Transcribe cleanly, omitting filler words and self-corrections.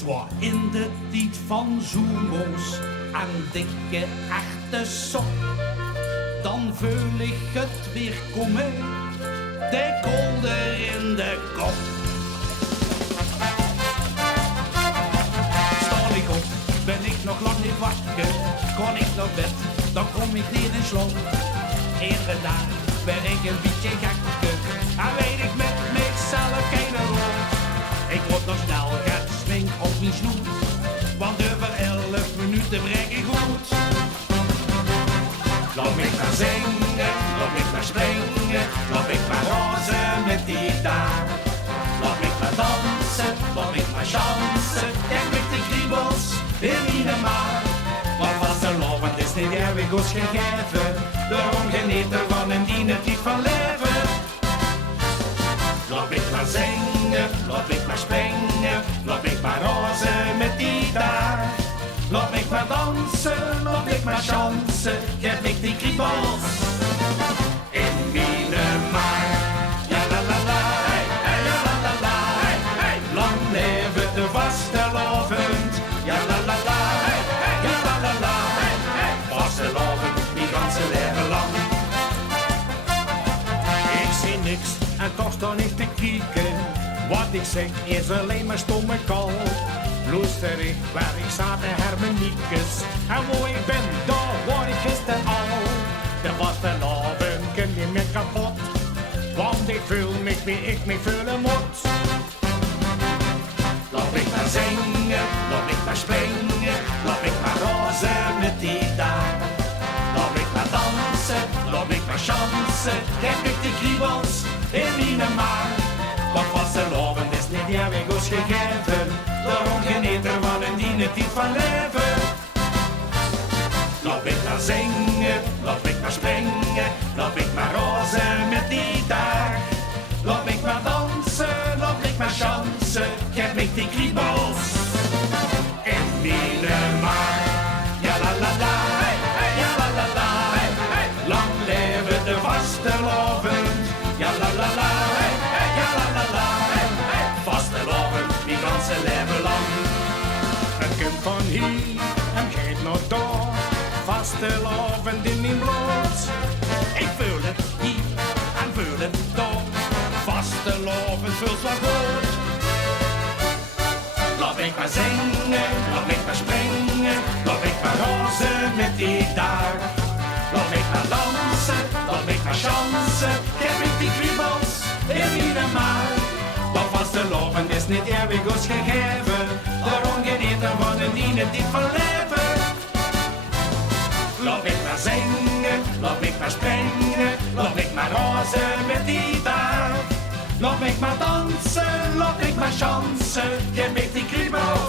Zwaar in de tijd van zoemo's en dikke echte sok. Dan voel ik het weer komen, de kolder in de kop. Sta ik op, ben ik nog lang niet wakker. Kan ik naar bed, dan kom ik neer in slaap. Iedere dag ben ik een beetje gekker en weet ik met mezelf geen rood. Ik word nog snel gesminkt op mijn snoet, want over 11 minuten breng ik goed. Laat ik maar zingen, laat ik maar springen, laat ik maar rozen met die daar. Laat ik maar dansen, laat ik maar chansen, en met de kriebels in mijn maag. Maar vastelovend is niet eeuwig ons gegeven, daarom genieten van een dienetijd van leven. Laat ik maar zingen, laat ik maar springen, laat ik maar rozen met die daar. Laat ik maar dansen, laat ik maar chansen, geef ik die kriebels in mijn maag. Ja la la la, hey, hey, ja la la la, hey, hey. Lang leven de vastelovend. Ja la la la, hey, hey, ja la la la, hey, hey. Vastelovend, die ganse leven lang. Ik zie niks en toch sta ik te kijken. Wat ik zeg is alleen maar stomme kal. Luister ik waar ik sta de harmoniekes. En waar ik ben, daar word ik gisteren al. De vastelovend kan niet meer kapot. Want ik voel me wie ik me voelen moet. Laat ik maar zingen, laat ik maar springen, laat ik maar rozen met die daar. Laat ik maar dansen, laat ik maar chansen, geef ik die kriebels in mijn maag. Want vastelovend is niet eeuwig ons gegeven, daarom genieten van een dienetijd van leven. Laat ik maar zingen, laat ik maar springen, laat ik maar rozen met die daar. Laat ik maar dansen, laat ik maar chansen, geef ik die kriebels in mijn maag. Ja la la la, hey, hey, ja la la la, hey, hey. Lang leven de vastelovend. Ja la la la, hey, hey, ja la la la, hey, hey. Vastelovend, die ganse leven lang. Een kind van hier en gaat nog door, vastelovend in mijn bloed. Ik voel het hier en voel het door, vastelovend voelt wel goed. Laat ik maar zingen, laat ik maar springen, laat ik maar rozen met die daar. Laat ik maar dansen, laat ik maar chansen, geef ik die kriebels in mijn maag. Want vastelovend is niet eeuwig ons gegeven, daarom genieten van een dienetijd van leven. Laat ik maar zingen, laat ik maar springen, laat ik maar rozen met die daar. Laat ik maar dansen, laat ik maar chansen, geef ik die kriebels